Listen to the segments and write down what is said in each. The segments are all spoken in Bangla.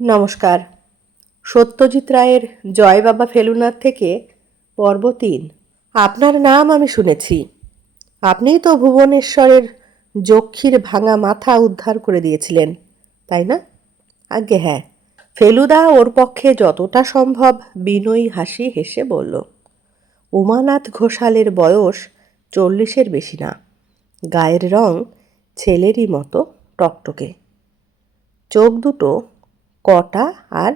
নমস্কার। সত্যজিৎ রায়ের জয় বাবা ফেলুনার থেকে পর্ব ৩। আপনার নাম আমি শুনেছি। আপনিই তো ভুবনেশ্বরের যক্ষীর ভাঙা মাথা উদ্ধার করে দিয়েছিলেন, তাই না? আজ্ঞে হ্যাঁ। ফেলুদা ওর পক্ষে যতটা সম্ভব বিনয়ী হাসি হেসে বলল। উমানাথ ঘোষালের বয়স 40-এর বেশি না। গায়ের রং ছেলেরই মতো টকটকে। চোখ দুটো কটা আর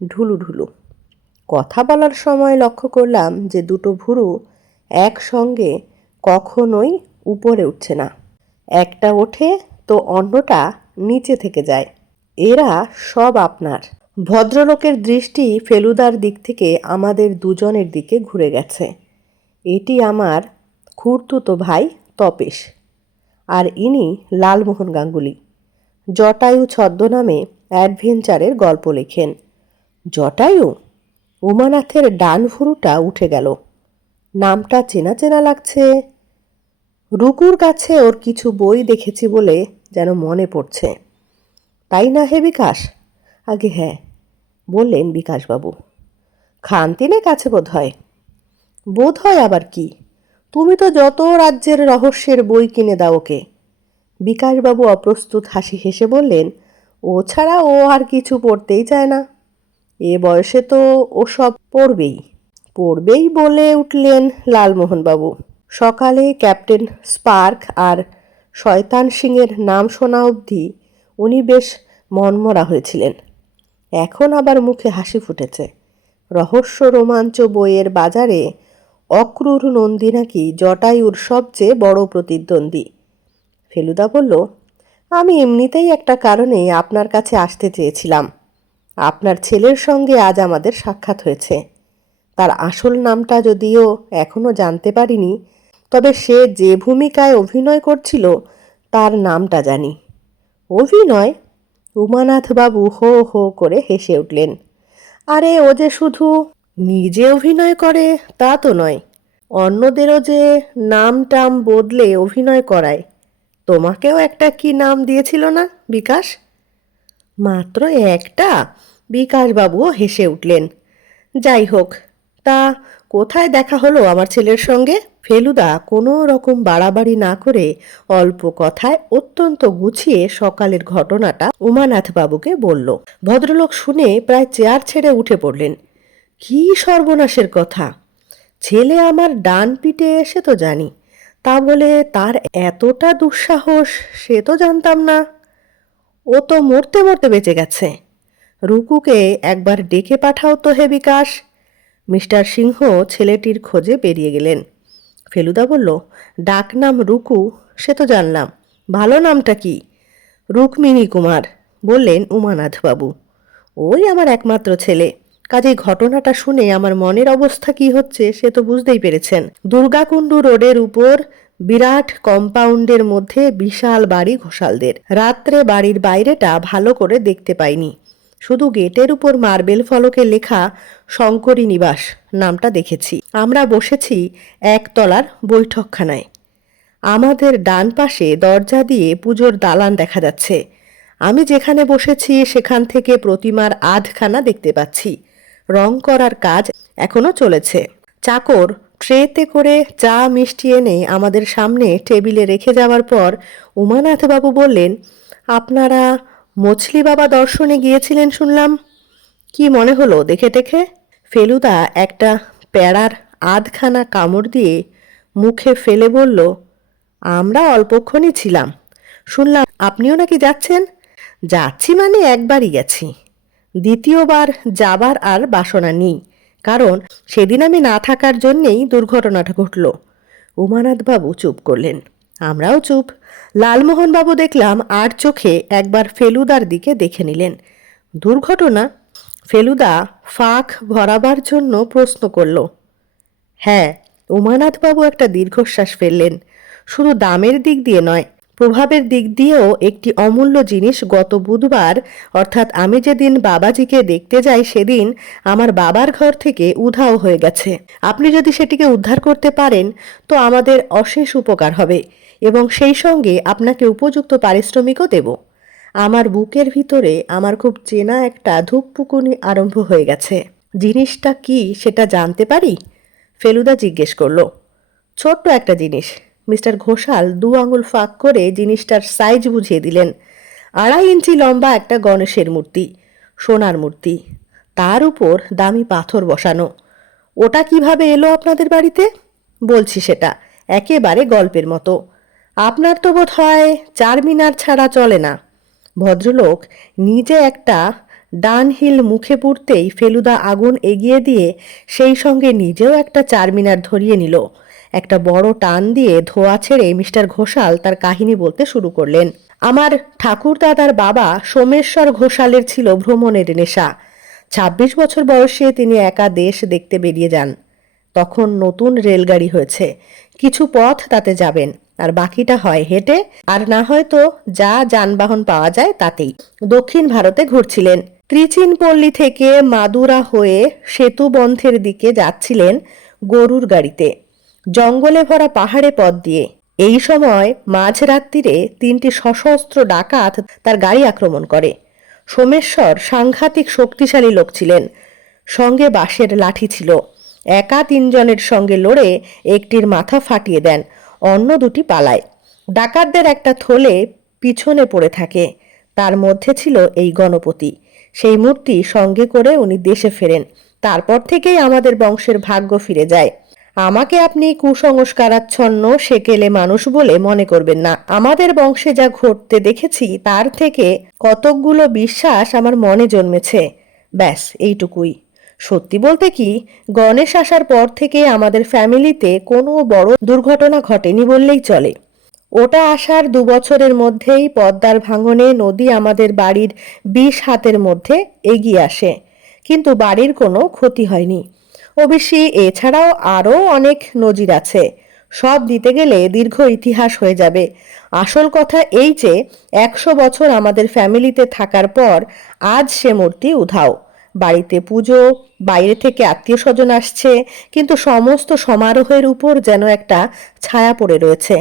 ঢুলু ঢুলু। কথা বলার সময় লক্ষ্য করলাম যে দুটো ভুরু একসঙ্গে কখনোই উপরে উঠছে না। একটা ওঠে তো অন্যটা নিচে থেকে যায়। এরা সব আপনার। ভদ্রলোকের দৃষ্টি ফেলুদার দিক থেকে আমাদের দুজনের দিকে ঘুরে গেছে। এটি আমার খুড়তুতো ভাই তপেশ, আর ইনি লালমোহন গাঙ্গুলি। জটায়ু ছদ্মনামে অ্যাডভেঞ্চারের গল্প লেখেন। জটায়ু? উমানাথের ডান ভুরুটা উঠে গেল। নামটা চেনা চেনা লাগছে। রুকুর কাছে ওর কিছু বই দেখেছি বলে যেন মনে পড়ছে। তাই না হে বিকাশ? আগে হ্যাঁ, বললেন বিকাশবাবু। খানতিনে কাছে বোধ হয়। বোধ হয় আবার কি? তুমি তো যত রাজ্যের রহস্যের বই কিনে দাও ওকে। বিকাশবাবু অপ্রস্তুত হাসি হেসে বললেন, ও ছাড়া ও আর কিছু পড়তেই চায় না। এ বয়সে তো ও সব পড়বেই। পড়বেই বলে উঠলেন লালমোহনবাবু। সকালে ক্যাপ্টেন স্পার্ক আর শয়তান সিংয়ের নাম শোনা অবধি উনি বেশ মনমরা হয়েছিলেন। এখন আবার মুখে হাসি ফুটেছে। রহস্য রোমাঞ্চ বইয়ের বাজারে অক্রূর নন্দী নাকি জটায়ুর সবচেয়ে বড় প্রতিদ্বন্দ্বী। ফেলুদা বলল, আমি এমনিতেই একটা কারণে আপনার কাছে আসতে চেয়েছিলাম। আপনার ছেলের সঙ্গে আজ আমাদের সাক্ষাৎ হয়েছে। তার আসল নামটা যদিও এখনও জানতে পারিনি, তবে সে যে ভূমিকায় অভিনয় করছিল তার নামটা জানি। অভিনয়? উমানাথবাবু হো হো করে হেসে উঠলেন। আরে ও যে শুধু নিজে অভিনয় করে তা তো নয়, অন্যদেরও যে নাম টাম বদলে অভিনয় করায়। তোমাকেও একটা কি নাম দিয়েছিল না বিকাশ? মাত্র একটা? বিকাশবাবুও হেসে উঠলেন। যাই হোক, তা কোথায় দেখা হলো আমার ছেলের সঙ্গে? ফেলুদা কোনো রকম বাড়াবাড়ি না করে অল্প কথায় অত্যন্ত গুছিয়ে সকালের ঘটনাটা উমানাথবাবুকে বলল। ভদ্রলোক শুনে প্রায় চেয়ার ছেড়ে উঠে পড়লেন। কি সর্বনাশের কথা! ছেলে আমার ডান পিঠে এসে তো জানি, তা বলে তার এতটা দুঃসাহস সে তো জানতাম না। ও তো মরতে মরতে বেঁচে গেছে। রুকুকে একবার ডেকে পাঠাও তো হে বিকাশ। মিস্টার সিংহ ছেলেটির খোঁজে বেরিয়ে গেলেন। ফেলুদা বলল, ডাকনাম রুকু সে তো জানলাম, ভালো নামটা কি? রুক্মিণী কুমার, বললেন উমানাথবাবু। ওই আমার একমাত্র ছেলে, কাজেই ঘটনাটা শুনে আমার মনের অবস্থা কি হচ্ছে সে তো বুঝতেই পেরেছেন। দুর্গাকুণ্ডু রোডের উপর বিরাট কম্পাউন্ডের মধ্যে বিশাল বাড়ি ঘোষালদের। রাত্রে বাড়ির বাইরেটা ভালো করে দেখতে পাইনি, শুধু গেটের উপর মার্বেল ফলকে লেখা শঙ্করী নিবাস নামটা দেখেছি। আমরা বসেছি একতলার বৈঠকখানায়। আমাদের ডান পাশে দরজা দিয়ে পুজোর দালান দেখা যাচ্ছে। আমি যেখানে বসেছি সেখান থেকে প্রতিমার আধখানা দেখতে পাচ্ছি। রং করার কাজ এখনো চলেছে। চাকর ট্রেতে করে চা মিষ্টি এনে আমাদের সামনে টেবিলে রেখে যাওয়ার পর উমানাথবাবু বললেন, আপনারা মছলি বাবা দর্শনে গিয়েছিলেন শুনলাম। কি মনে হলো দেখে টেখে? ফেলুদা একটা প্যাড়ার আধখানা কামড় দিয়ে মুখে ফেলে বলল, আমরা অল্পক্ষণই ছিলাম। শুনলাম আপনিও নাকি যাচ্ছেন। যাচ্ছি মানে একবারই গেছি, দ্বিতীয়বার যাবার আর বাসনা নেই, কারণ সেদিন আমি না থাকার জন্যেই দুর্ঘটনাটা ঘটল। উমানাথবাবু চুপ করলেন। আমরাও চুপ। লালমোহনবাবু দেখলাম আর চোখে একবার ফেলুদার দিকে দেখে নিলেন। দুর্ঘটনা? ফেলুদা ফাঁক ভরাবার জন্য প্রশ্ন করল। হ্যাঁ। উমানাথবাবু একটা দীর্ঘশ্বাস ফেললেন। শুধু দামের দিক দিয়ে নয়, প্রভাবের দিক দিয়েও একটি অমূল্য জিনিস গত বুধবার, অর্থাৎ আমি যেদিন বাবাজিকে দেখতে যাই সেদিন আমার বাবার ঘর থেকে উধাও হয়ে গেছে। আপনি যদি সেটিকে উদ্ধার করতে পারেন তো আমাদের অশেষ উপকার হবে, এবং সেই সঙ্গে আপনাকে উপযুক্ত পারিশ্রমিকও দেব। আমার বুকের ভিতরে আমার খুব চেনা একটা ধুকপুকুনি আরম্ভ হয়ে গেছে। জিনিসটা কি সেটা জানতে পারি? ফেলুদা জিজ্ঞেস করলো। ছোট্ট একটা জিনিস। মিস্টার ঘোষাল 2 আঙুল ফাঁক করে জিনিসটার সাইজ বুঝিয়ে দিলেন। 2.5 ইঞ্চি লম্বা একটা গণেশের মূর্তি, সোনার মূর্তি, তার উপর দামি পাথর বসানো। ওটা কিভাবে এলো আপনাদের বাড়িতে? বলছি সেটা, একেবারে গল্পের মতো। আপনার তো বোধ হয় চারমিনার ছাড়া চলে না। ভদ্রলোক নিজে একটা ডানহিল মুখে পুরতেই ফেলুদা আগুন এগিয়ে দিয়ে সেই সঙ্গে নিজেও একটা চারমিনার ধরিয়ে নিল। একটা বড় টান দিয়ে ধোয়া ছেড়ে মিস্টার ঘোষাল তার কাহিনী বলতে শুরু করলেন। আমার ঠাকুরদাদার বাবা সোমেশ্বর ঘোষালের ছিল ভ্রমণের নেশা। 26 বছর বয়সে তিনি একা দেশ দেখতে বেরিয়ে যান। তখন নতুন রেলগাড়ি হয়েছে, কিছু পথ তাতে যাবেন, আর বাকিটা হয় হেঁটে, আর না হয়তো যা যানবাহন পাওয়া যায় তাতেই। দক্ষিণ ভারতে ঘুরছিলেন। ত্রিচিনপল্লী থেকে মাদুরা হয়ে সেতুবন্ধের দিকে যাচ্ছিলেন গরুর গাড়িতে, জঙ্গলে ভরা পাহাড়ে পথ দিয়ে। এই সময় মাঝরাত্রিরে 3টি সশস্ত্র ডাকাত তার গাড়ি আক্রমণ করে। সোমেশ্বর সাংঘাতিক শক্তিশালী লোক ছিলেন, সঙ্গে বাঁশের লাঠি ছিল। একা 3 জনের সঙ্গে লড়ে একটির মাথা ফাটিয়ে দেন, অন্য 2টি পালায়। ডাকাতদের একটা থলে পিছনে পড়ে থাকে, তার মধ্যে ছিল এই গণপতি। সেই মূর্তি সঙ্গে করে উনি দেশে ফেরেন। তারপর থেকেই আমাদের বংশের ভাগ্য ফিরে যায়। আমাকে আপনি কুসংস্কারাচ্ছন্ন সেকেলে মানুষ বলে মনে করবেন না। আমাদের বংশে যা ঘটতে দেখেছি তার থেকে কতকগুলো বিশ্বাস আমার মনে জন্মেছে। ব্যাস এইটুকুই। সত্যি বলতে কি, গণেশ আসার পর থেকে আমাদের ফ্যামিলিতে কোনো বড় দুর্ঘটনা ঘটেনি বললেই চলে। ওটা আসার 2 বছরের মধ্যেই পদ্মার ভাঙনে নদী আমাদের বাড়ির 20 হাতের মধ্যে এগিয়ে আসে, কিন্তু বাড়ির কোনো ক্ষতি হয়নি। অবশ্যই এছাড়াও আরও অনেক নজির আছে, সব দিতে গেলে দীর্ঘ ইতিহাস হয়ে যাবে। আসল কথা এই যে 100 বছর আমাদের ফ্যামিলিতে থাকার পর আজ সে মূর্তি উধাও। বাড়িতে পুজো, বাইরে থেকে আত্মীয় স্বজন আসছে, কিন্তু সমস্ত সমারোহের উপর যেন একটা ছায়া পড়ে রয়েছে।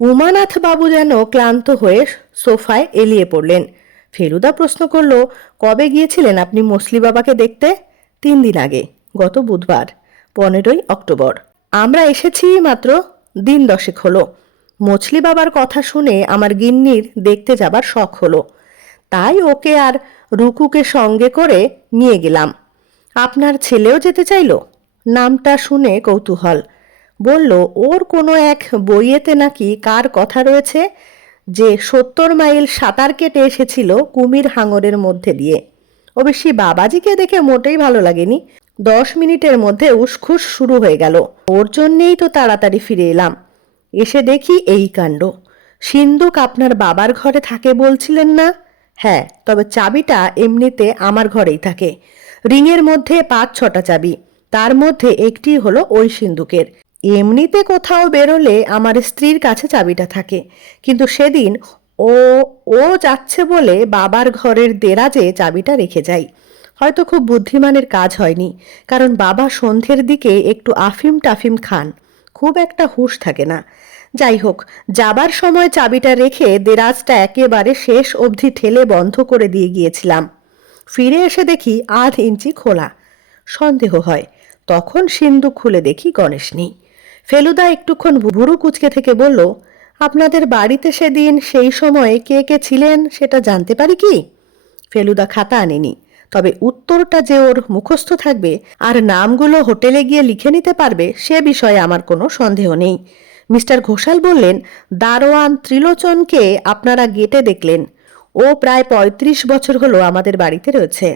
উমানাথ বাবু যেন ক্লান্ত হয়ে সোফায় এলিয়ে পড়লেন। ফেলুদা প্রশ্ন করল, কবে গিয়েছিলেন আপনি মছলি বাবাকে দেখতে? 3 দিন আগে, গত বুধবার, 15ই অক্টোবর। আমরা এসেছি মাত্র দিন 10 হলো। মছলি বাবার কথা শুনে আমার গিন্নির দেখতে যাবার শখ হলো, তাই ওকে আর রুকুকে সঙ্গে করে নিয়ে গেলাম। আপনার ছেলেও যেতে চাইলো। নামটা শুনে কৌতূহল। বলল ওর কোনো এক বইয়েতে নাকি কার কথা রয়েছে যে 70 মাইল সাঁতার কেটে এসেছিল কুমির হাঙরের মধ্যে দিয়ে। অবশ্যই বাবাজিকে দেখে মোটেই ভালো লাগেনি। 10 মিনিটের মধ্যে উসখুস শুরু হয়ে গেল। ওর জন্যেই তো তাড়াতাড়ি ফিরে এলাম। এসে দেখি এই কাণ্ড। সিন্দুক আপনার বাবার ঘরে থাকে বলছিলেন না? হ্যাঁ, তবে চাবিটা এমনিতে আমার ঘরেই থাকে। রিংয়ের মধ্যে 5-6টা চাবি, তার মধ্যে একটি হলো ওই সিন্দুকের। এমনিতে কোথাও বেরোলে আমার স্ত্রীর কাছে চাবিটা থাকে, কিন্তু সেদিন ও ও যাচ্ছে বলে বাবার ঘরের দেরাজে চাবিটা রেখে যাই। হয়তো খুব বুদ্ধিমানের কাজ হয়নি, কারণ বাবা সন্ধ্যের দিকে একটু আফিম টাফিম খান, খুব একটা হুঁশ থাকে না। যাই হোক, যাবার সময় চাবিটা রেখে দেরাজটা একেবারে শেষ অবধি ঠেলে বন্ধ করে দিয়ে গিয়েছিলাম। ফিরে এসে দেখি 1/2 ইঞ্চি খোলা। সন্দেহ হয়, তখন সিন্দুক খুলে দেখি গণেশ নেই। ফেলুদা একটুক্ষণ ভুরু কুঁচকে থেকে বলল, আপনাদের বাড়িতে সেদিন সেই সময়ে কে কে ছিলেন সেটা জানতে পারি কি? ফেলুদা খাতা আনেনি, তবে উত্তরটা যে ওর মুখস্থ থাকবে আর নামগুলো হোটেলে গিয়ে লিখে নিতে পারবে সে বিষয়ে আমার কোনো সন্দেহ নেই। মিস্টার ঘোষাল বললেন, দারোয়ান ত্রিলোচনকে আপনারা গেটে দেখলেন। ও প্রায় 35 বছর হলো আমাদের বাড়িতে রয়েছে।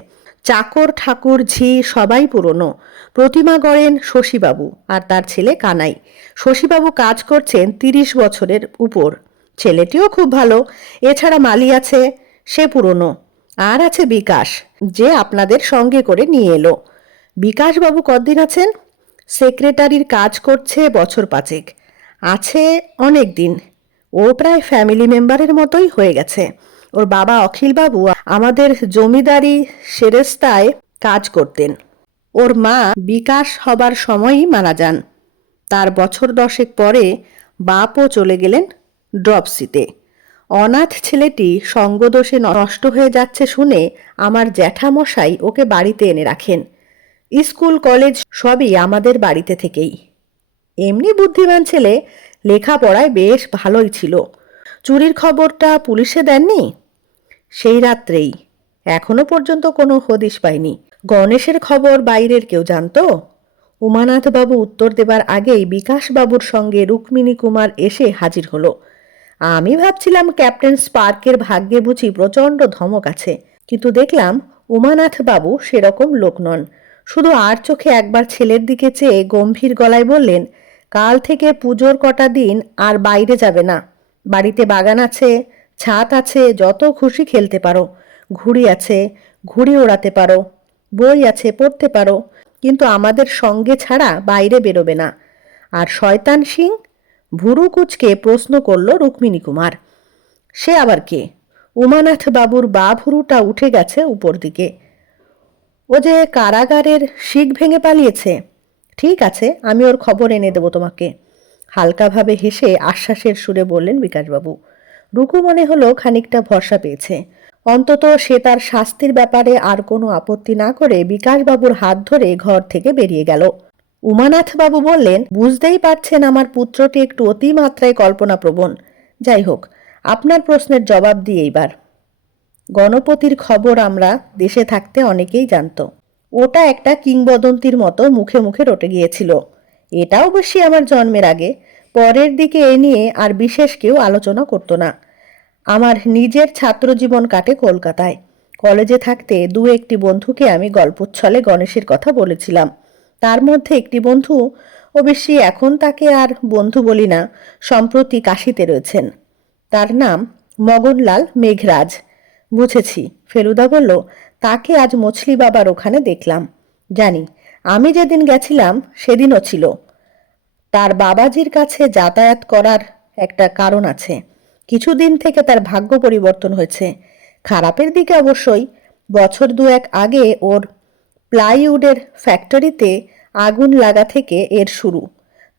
চাকর ঠাকুর ঝি সবাই পুরনো। প্রতিমা গড়েন শশীবাবু আর তার ছেলে কানাই। শশীবাবু কাজ করছেন 30 বছরের উপর। ছেলেটিও খুব ভালো। এছাড়া মালি আছে, সে পুরনো। আর আছে বিকাশ, যে আপনাদের সঙ্গে করে নিয়ে এলো। বিকাশবাবু কতদিন আছেন? সেক্রেটারির কাজ করছে বছর 5। আছে অনেক দিন। ও প্রায় ফ্যামিলি মেম্বারের মতোই হয়ে গেছে। ওর বাবা অখিলবাবু আমাদের জমিদারি সেরেস্তায় কাজ করতেন। ওর মা বিকাশ হবার সময়ই মারা যান। তার বছর 10 পরে বাপও চলে গেলেন ড্রপসিতে। অনাথ ছেলেটি সঙ্গদোষে নষ্ট হয়ে যাচ্ছে শুনে আমার জ্যাঠামশাই ওকে বাড়িতে এনে রাখেন। স্কুল কলেজ সবই আমাদের বাড়িতে থেকেই। এমনি বুদ্ধিমান ছেলে, লেখাপড়ায় বেশ ভালোই ছিল। চুরির খবরটা পুলিশে দেননি? সেই রাত্রেই। এখনো পর্যন্ত কোনো হদিশ পাইনি। গণেশের খবর বাইরের কেউ জানতো? উমানাথবাবু উত্তর দেবার আগেই বিকাশবাবুর সঙ্গে রুক্মিণী কুমার এসে হাজির হলো। আমি ভাবছিলাম ক্যাপ্টেন স্পার্কের ভাগ্যে বুঝি প্রচণ্ড ধমক আছে, কিন্তু দেখলাম উমানাথবাবু সেরকম লোক নন। শুধু আর চোখে একবার ছেলের দিকে চেয়ে গম্ভীর গলায় বললেন, কাল থেকে পুজোর কটা দিন আর বাইরে যাবে না। বাড়িতে বাগান আছে, ছাদ আছে, যত খুশি খেলতে পারো। ঘুড়ি আছে, ঘুড়ি ওড়াতে পারো। বই আছে, পড়তে পারো, কিন্তু আমাদের সঙ্গে ছাড়া বাইরে বেরোবে না। আর শয়তান সিং? ভুরু কুচকে প্রশ্ন করল রুক্মিণী কুমার। সে আবার কে? উমানাথ বাবুর বা ভুরুটা উঠে গেছে উপর দিকে। ও যে কারাগারের শিক ভেঙে পালিয়েছে। ঠিক আছে, আমি ওর খবর এনে দেবো তোমাকে। হালকাভাবে হেসে আশ্বাসের সুরে বললেন বিকাশবাবু। রুকু মনে হলো খানিকটা ভরসা পেয়েছে। অন্তত সে তার শাস্তির ব্যাপারে আর কোনো আপত্তি না করে বিকাশবাবুর হাত ধরে ঘর থেকে বেরিয়ে গেল। উমানাথবাবু বললেন, বুঝতেই পারছেন আমার পুত্রটি একটু অতিমাত্রায় কল্পনাপ্রবণ। যাই হোক, আপনার প্রশ্নের জবাব দিয়ে এইবার। গণপতির খবর আমরা দেশে থাকতে অনেকেই জানত। ওটা একটা কিংবদন্তির মতো মুখে মুখে রটে গিয়েছিল। এটা অবশ্যই আমার জন্মের আগে। পরের দিকে এ নিয়ে আর বিশেষ কেউ আলোচনা করতো না। আমার নিজের ছাত্রজীবন কাটে কলকাতায়। কলেজে থাকতে দু একটি বন্ধুকে আমি গল্পচ্ছলে গণেশের কথা বলেছিলাম। তার মধ্যে একটি বন্ধু, অবশ্যই এখন তাকে আর বন্ধু বলি না, সম্প্রতি কাশিতে রয়েছেন। তার নাম মগনলাল মেঘরাজ। বুঝেছি, ফেলুদা বলল, তাকে আজ মছলি বাবার ওখানে দেখলাম। জানি, আমি যেদিন গেছিলাম সেদিনও ছিল। তার বাবাজির কাছে যাতায়াত করার একটা কারণ আছে। কিছুদিন থেকে তার ভাগ্য পরিবর্তন হয়েছে। খারাপের দিকে অবশ্যই। বছর দুয়েক আগে ওর প্লাইউডের ফ্যাক্টরিতে আগুন লাগা থেকে এর শুরু।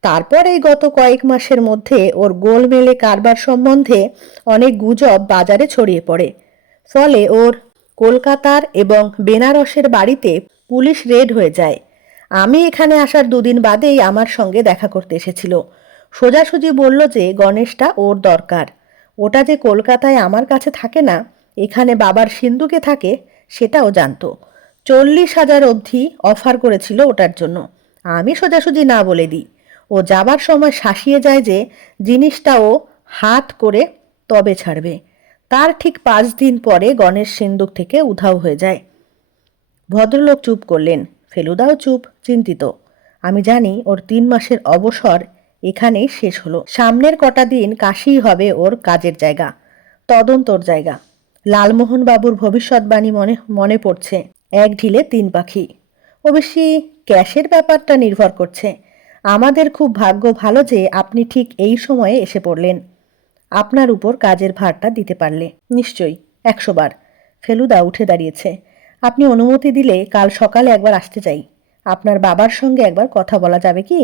তারপর এই গত কয়েক মাসের মধ্যে ওর গোলমেলে কারবার সম্বন্ধে অনেক গুজব বাজারে ছড়িয়ে পড়ে। ফলে ওর কলকাতার এবং বেনারসের বাড়িতে পুলিশ রেড হয়ে যায়। আমি এখানে আসার দুদিন বাদেই আমার সঙ্গে দেখা করতে এসেছিল। সোজাসুজি বলল যে গণেশটা ওর দরকার। ওটা যে কলকাতায় আমার কাছে থাকে না, এখানে বাবার সিন্ধুকে থাকে, সেটাও জানতো। 40,000 অবধি অফার করেছিল ওটার জন্য। আমি সোজাসুজি না বলে দিই। ও যাবার সময় শাসিয়ে যায় যে জিনিসটা ও হাত করে তবে ছাড়বে। তার ঠিক 5 দিন পরে গণেশ সিন্ধুক থেকে উধাও হয়ে যায়। ভদ্রলোক চুপ করলেন। ফেলুদাও চুপ, চিন্তিত। আমি জানি ওর 3 মাসের অবসর এখানেই শেষ হলো। সামনের কটা দিন কাশিই হবে ওর কাজের জায়গা, তদন্তর জায়গা। লালমোহন বাবুর ভবিষ্যৎবাণী মনে মনে পড়ছে, এক ঢিলে 3 পাখি। অবশ্যই ক্যাশের ব্যাপারটা নির্ভর করছে। আমাদের খুব ভাগ্য ভালো যে আপনি ঠিক এই সময়ে এসে পড়লেন। আপনার উপর কাজের ভারটা দিতে পারলে। নিশ্চয়ই, 100 বার। ফেলুদা উঠে দাঁড়িয়েছে। আপনি অনুমতি দিলে কাল সকালে একবার আসতে চাই। আপনার বাবার সঙ্গে একবার কথা বলা যাবে কি?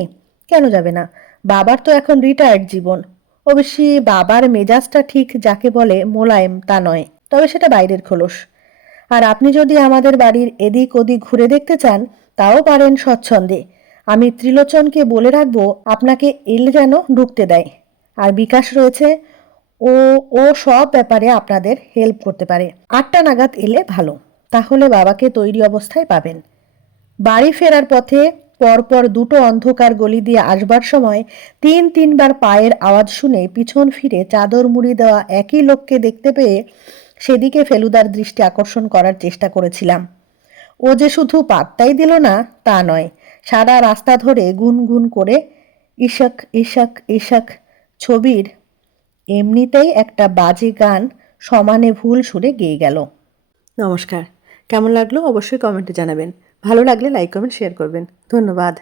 কেন যাবে না? বাবার তো এখন রিটায়ার্ড জীবন। অবশ্যই বাবার মেজাজটা ঠিক যাকে বলে মোলায়েম তা নয়, তবে সেটা বাইরের খোলস। আর আপনি যদি আমাদের বাড়ির এদিক ওদিক ঘুরে দেখতে চান, তাও পারেন স্বচ্ছন্দে। আমি ত্রিলোচনকে বলে রাখবো আপনাকে এলে যেন ঢুকতে দেয়। আর বিকাশ রয়েছে, ও ও সব ব্যাপারে আপনাদের হেল্প করতে পারে। 8টা নাগাদ এলে ভালো, তাহলে বাবাকে তৈরি অবস্থায় পাবেন। বাড়ি ফেরার পথে পরপর 2টো অন্ধকার গলি দিয়ে আসবার সময় 3-3 বার পায়ের আওয়াজ শুনে পিছন ফিরে চাদর মুড়ি দেওয়া একই লোককে দেখতে পেয়ে সেদিকে ফেলুদার দৃষ্টি আকর্ষণ করার চেষ্টা করেছিলাম। ও যে শুধু পাত্তাই দিল না তা নয়, সারা রাস্তা ধরে গুনগুন করে ইশক ইশক ইশক ছবির এমনিতেই একটা বাজে গান সমানে ভুল সুরে গেয়ে গেল। নমস্কার। কেমন লাগলো অবশ্যই কমেন্টে জানাবেন। ভালো লাগলে লাইক কমেন্ট শেয়ার করবেন। ধন্যবাদ।